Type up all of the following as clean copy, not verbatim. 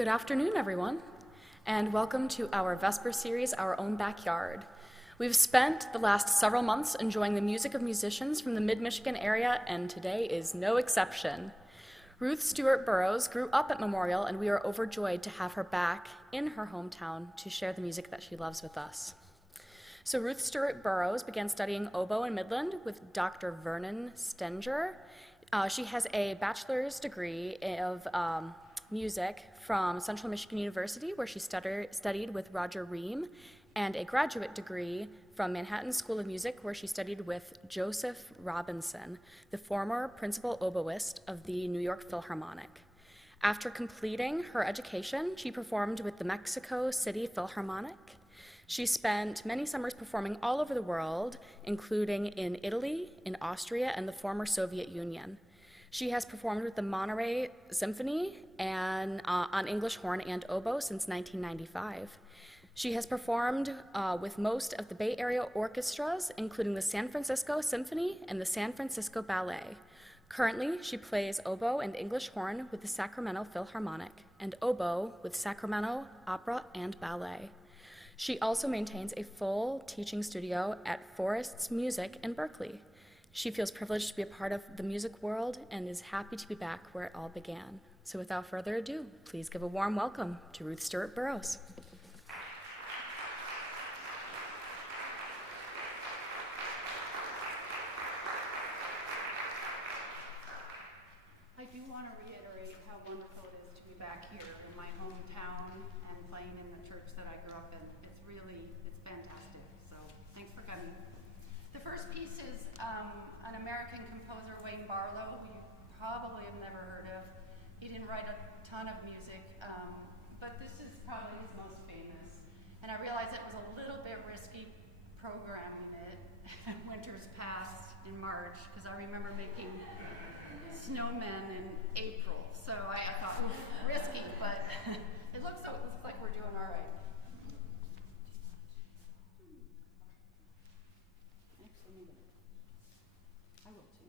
Good afternoon, everyone, and welcome to our Vesper series, Our Own Backyard. We've spent the last several months enjoying the music of musicians from the mid-Michigan area, and today is no exception. Ruth Stewart Borroughs grew up at Memorial, and we are overjoyed to have her back in her hometown to share the music that she loves with us. So Ruth Stewart Borroughs began studying oboe in Midland with Dr. Vernon Stenger. She has a bachelor's degree of music from Central Michigan University, where she studied with Roger Ream, and a graduate degree from Manhattan School of Music, where she studied with Joseph Robinson, the former principal oboist of the New York Philharmonic. After completing her education, she performed with the Mexico City Philharmonic. She spent many summers performing all over the world, including in Italy, in Austria, and the former Soviet Union. She has performed with the Monterey Symphony and on English horn and oboe since 1995. She has performed with most of the Bay Area orchestras, including the San Francisco Symphony and the San Francisco Ballet. Currently, she plays oboe and English horn with the Sacramento Philharmonic and oboe with Sacramento Opera and Ballet. She also maintains a full teaching studio at Forest's Music in Berkeley. She feels privileged to be a part of the music world and is happy to be back where it all began. So without further ado, please give a warm welcome to Ruth Stewart Borroughs. I do want to reiterate how wonderful it is to be back here in my hometown and playing in the church that I grew up in. It's fantastic. So thanks for coming. The first piece is an American composer, Wayne Barlow, who you probably have never heard of. He didn't write a ton of music, but this is probably his most famous. And I realize it was a little bit risky programming it Winter's Past in March, because I remember making snowmen in April. So I thought, risky, but it looks like we're doing all right. I will too.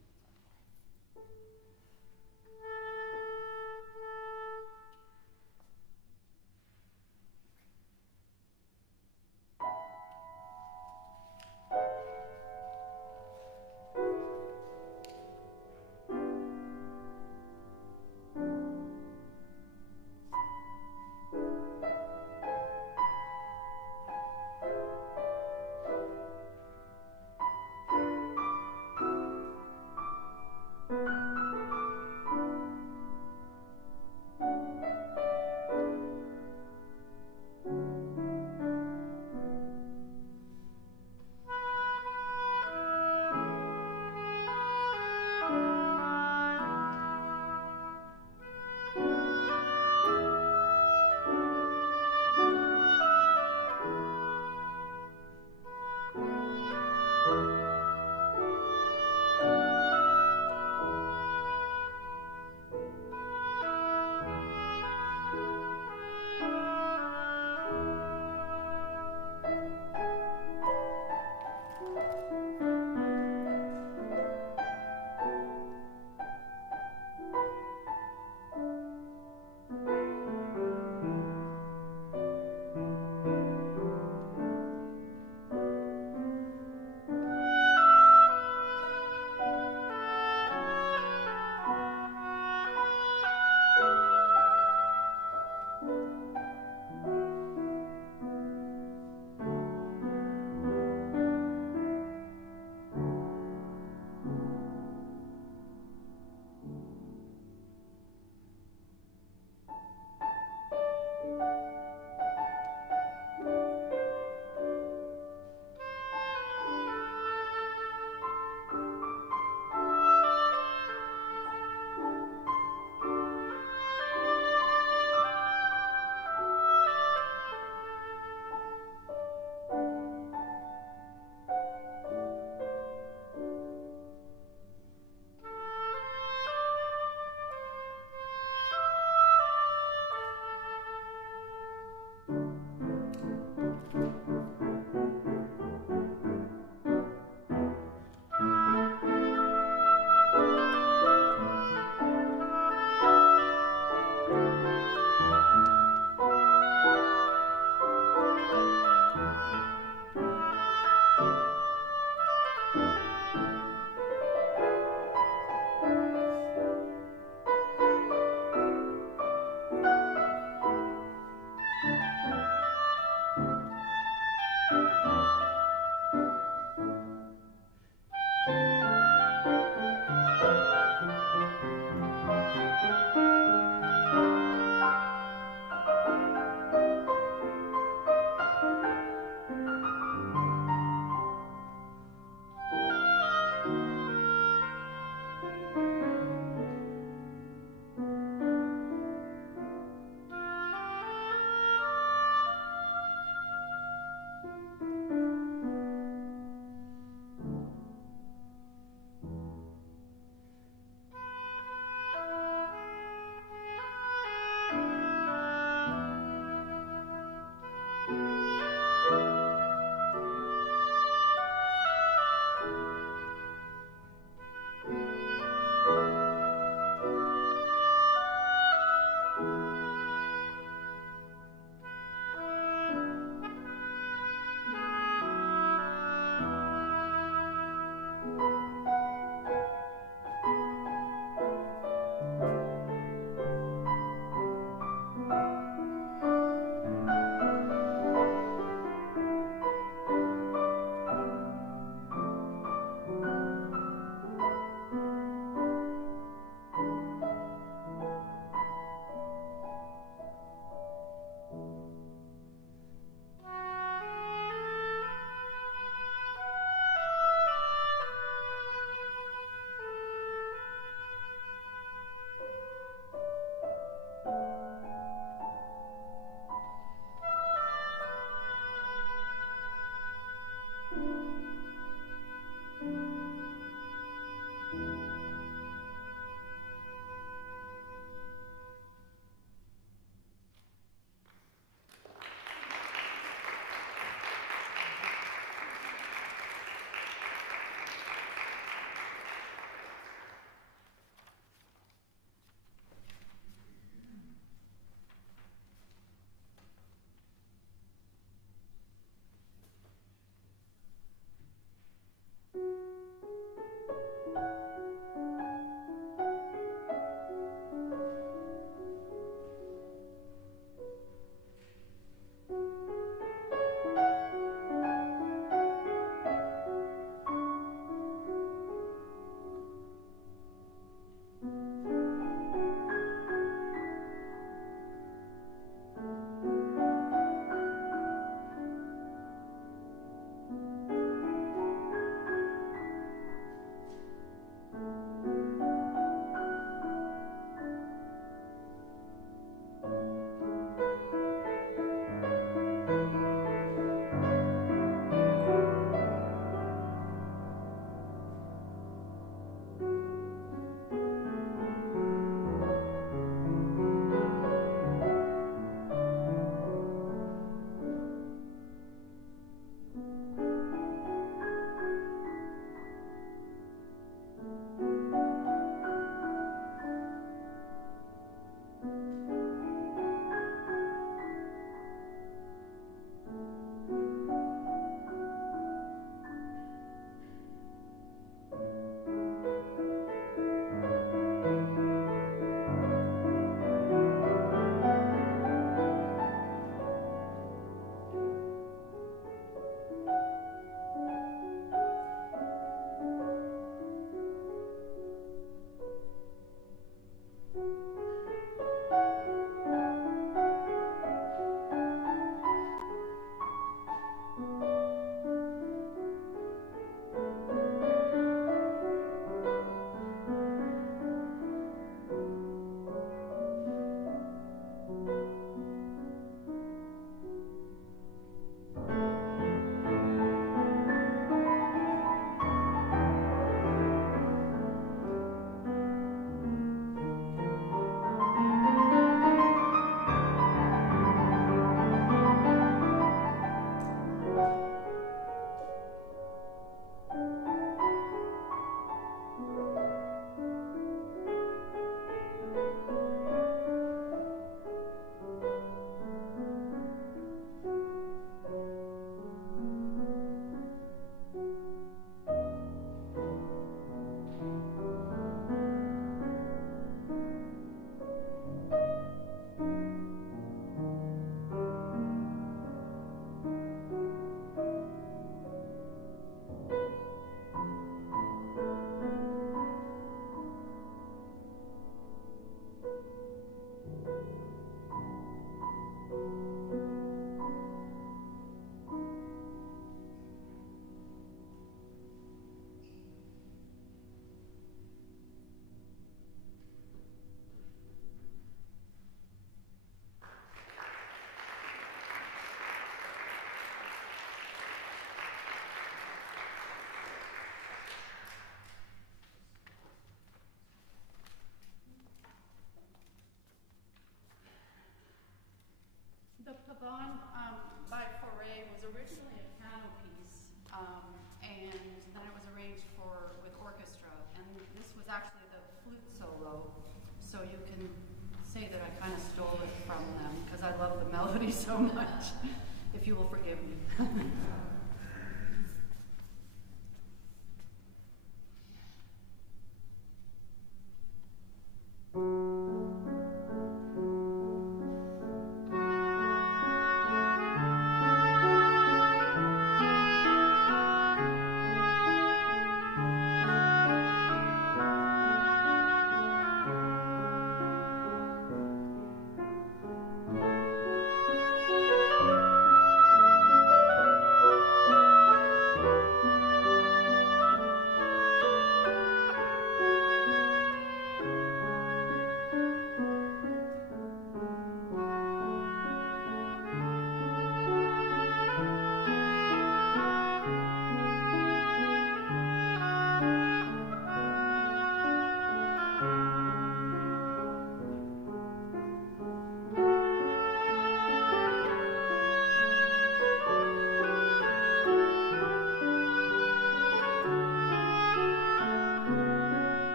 if you will forgive me.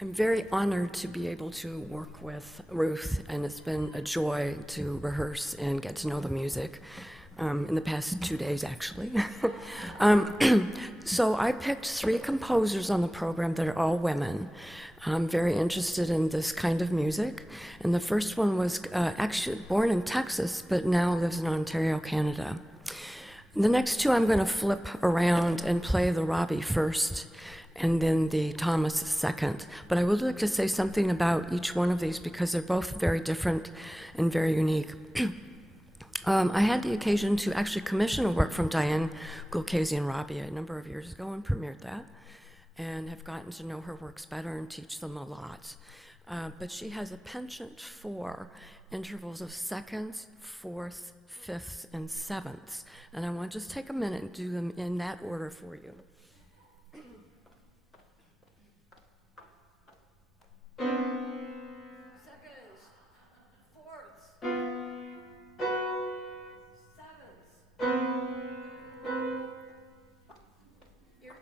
I'm very honored to be able to work with Ruth, and it's been a joy to rehearse and get to know the music in the past 2 days, actually. So I picked 3 composers on the program that are all women. I'm very interested in this kind of music, and the first one was actually born in Texas, but now lives in Ontario, Canada. The next 2 I'm going to flip around and play the Robbie first, and then the Thomas second. But I would like to say something about each one of these because they're both very different and very unique. I had the occasion to actually commission a work from Diane Gulkazian-Robbie a number of years ago and premiered that, and have gotten to know her works better and teach them a lot. But she has a penchant for intervals of seconds, fourths, fifths, and sevenths. And I want to just take a minute and do them in that order for you. Seconds, fourths, sevenths. Ear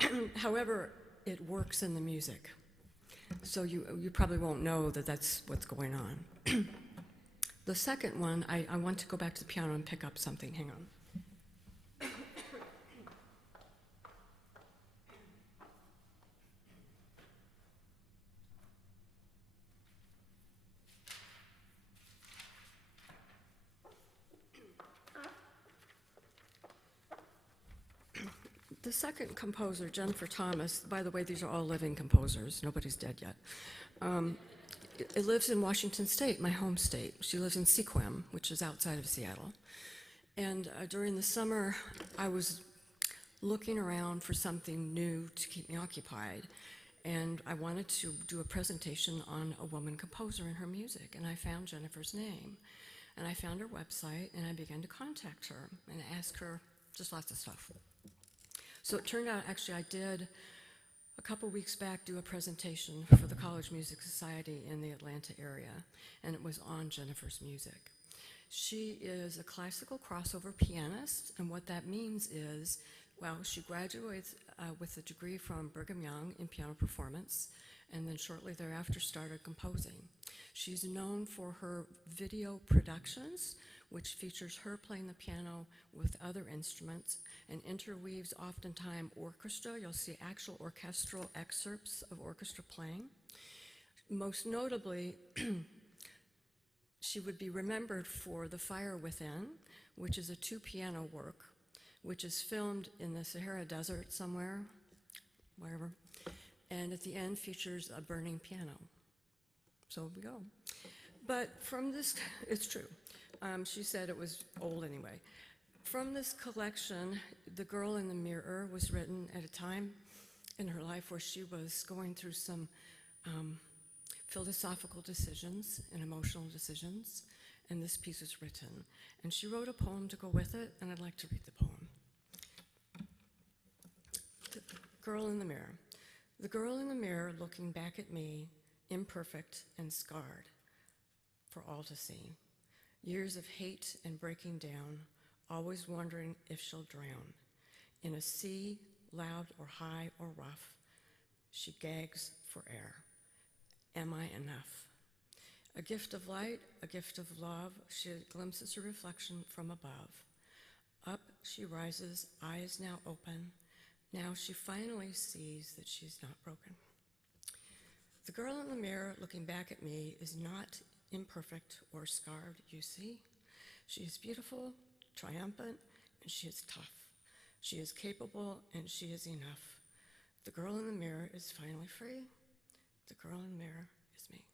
training. However, it works in the music. So you probably won't know that that's what's going on. The second one, I want to go back to the piano and pick up something. Hang on. The second composer, Jennifer Thomas, by the way, these are all living composers. Nobody's dead yet. It lives in Washington State, my home state. She lives in Sequim, which is outside of Seattle. And during the summer, I was looking around for something new to keep me occupied. And I wanted to do a presentation on a woman composer and her music. And I found Jennifer's name. And I found her website, and I began to contact her and ask her just lots of stuff. So it turned out, actually, I did, a couple weeks back, do a presentation for the College Music Society in the Atlanta area, and it was on Jennifer's music. She is a classical crossover pianist, and what that means is, well, she graduates with a degree from Brigham Young in piano performance, and then shortly thereafter started composing. She's known for her video productions, which features her playing the piano with other instruments and interweaves oftentimes orchestra. You'll see actual orchestral excerpts of orchestra playing. Most notably, she would be remembered for The Fire Within, which is a 2-piano work, which is filmed in the Sahara Desert somewhere, wherever, and at the end features a burning piano. So we go. But from this, it's true. She said it was old anyway. From this collection, The Girl in the Mirror was written at a time in her life where she was going through some philosophical decisions and emotional decisions, and this piece was written. And she wrote a poem to go with it, and I'd like to read the poem. The Girl in the Mirror. The girl in the mirror looking back at me, imperfect and scarred, for all to see. Years of hate and breaking down, always wondering if she'll drown. In a sea, loud or high or rough, she gags for air. Am I enough? A gift of light, a gift of love, she glimpses her reflection from above. Up she rises, eyes now open. Now she finally sees that she's not broken. The girl in the mirror looking back at me is not imperfect or scarred, you see. She is beautiful, triumphant, and she is tough. She is capable, and she is enough. The girl in the mirror is finally free. The girl in the mirror is me.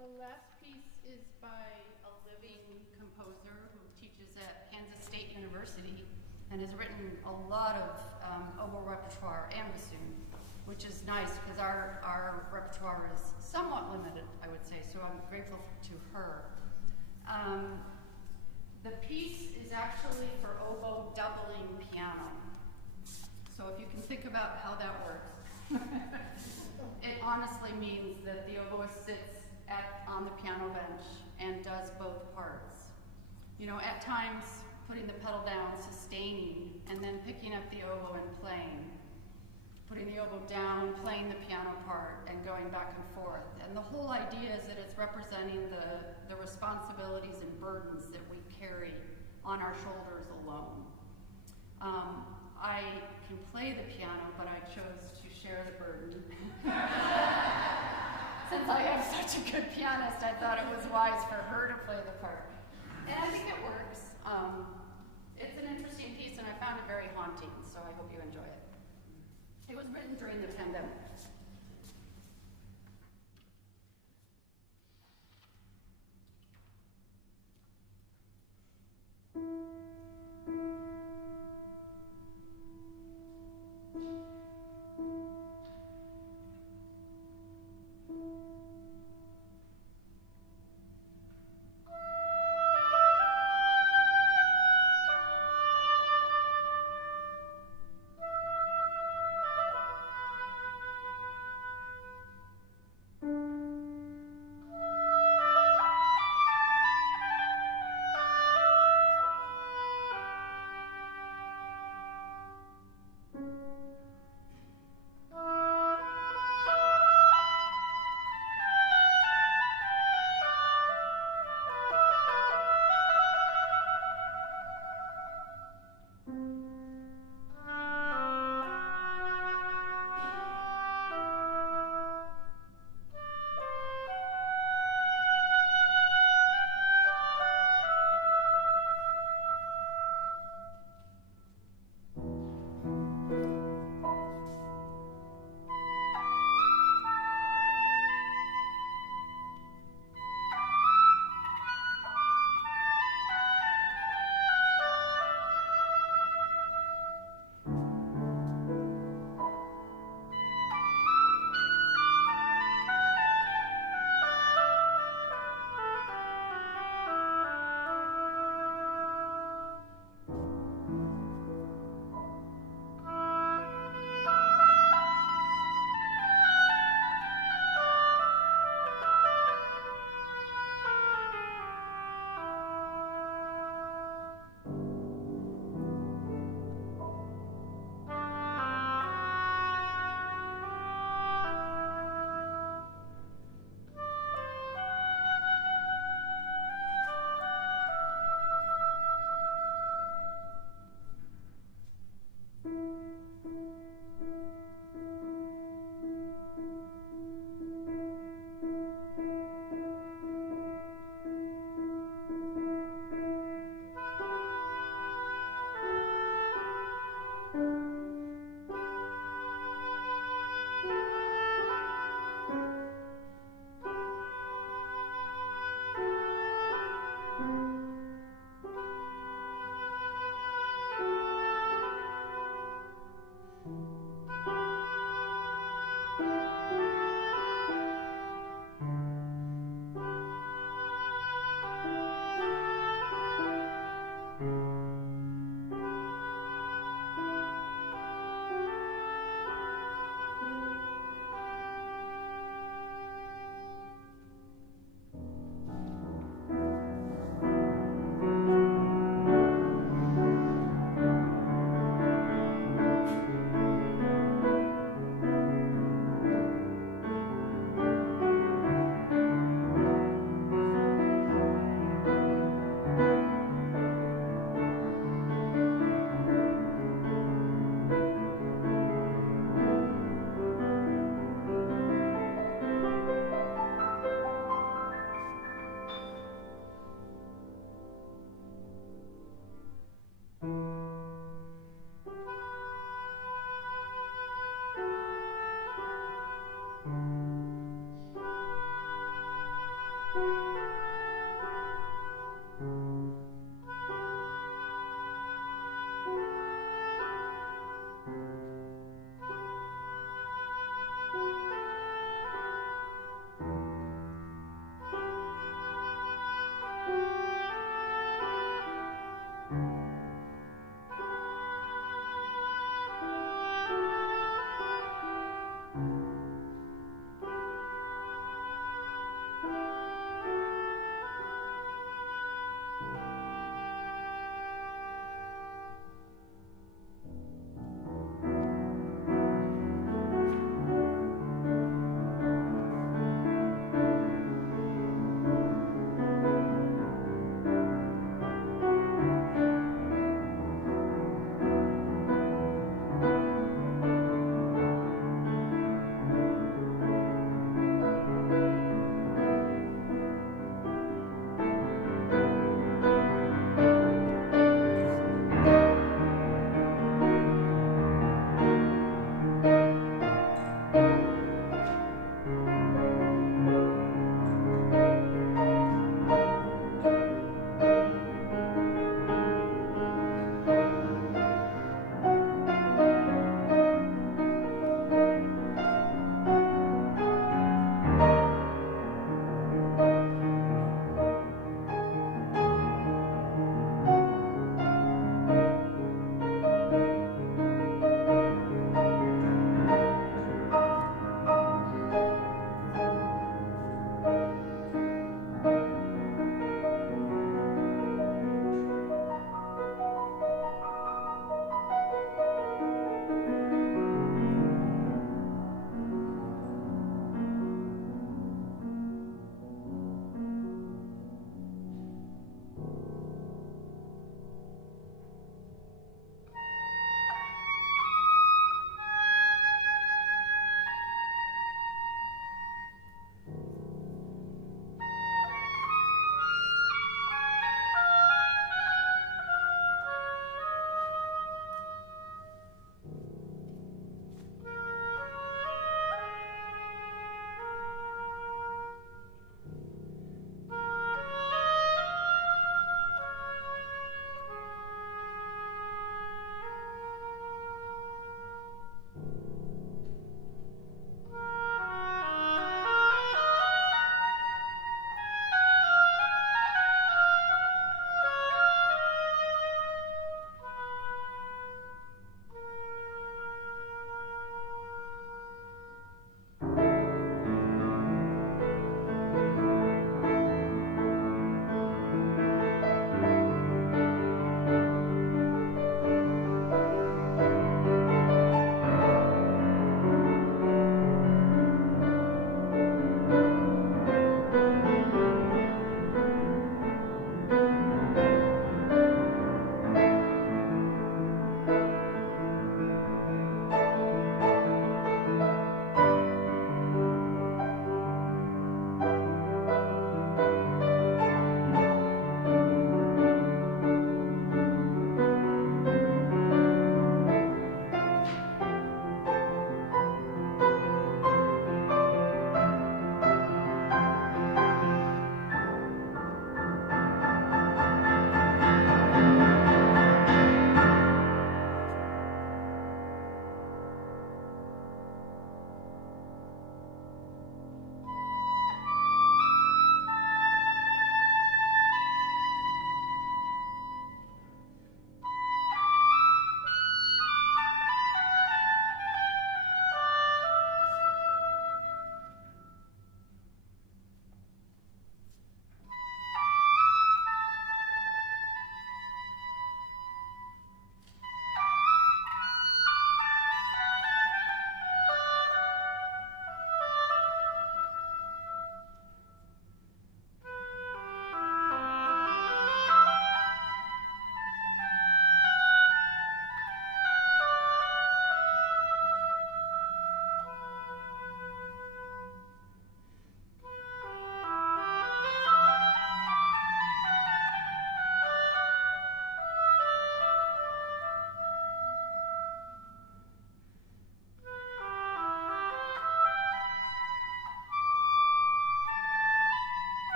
The last piece is by a living composer who teaches at Kansas State University and has written a lot of oboe repertoire and bassoon, which is nice because our repertoire is somewhat limited, I would say, so I'm grateful to her. The piece is actually for oboe doubling piano. So if you can think about how that works, it honestly means that the oboist sits on the piano bench and does both parts. You know, at times putting the pedal down, sustaining, and then picking up the oboe and playing. Putting the oboe down, playing the piano part, and going back and forth. And the whole idea is that it's representing the responsibilities and burdens that we carry on our shoulders alone. I can play the piano, but I chose to share the burden. Since I am such a good pianist, I thought it was wise for her to play the part. And I think it works. It's an interesting piece, and I found it very haunting, so I hope you enjoy it. It was written during the pandemic.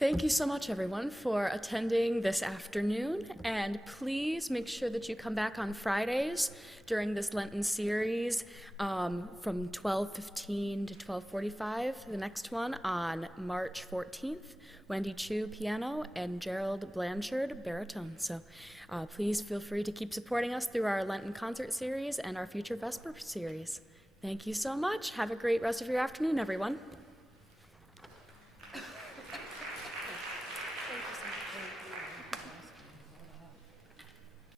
Thank you so much, everyone, for attending this afternoon. And please make sure that you come back on Fridays during this Lenten series from 12:15 to 12:45. The next one on March 14th, Wendy Chu, piano, and Gerald Blanchard, baritone. So please feel free to keep supporting us through our Lenten concert series and our future Vesper series. Thank you so much. Have a great rest of your afternoon, everyone.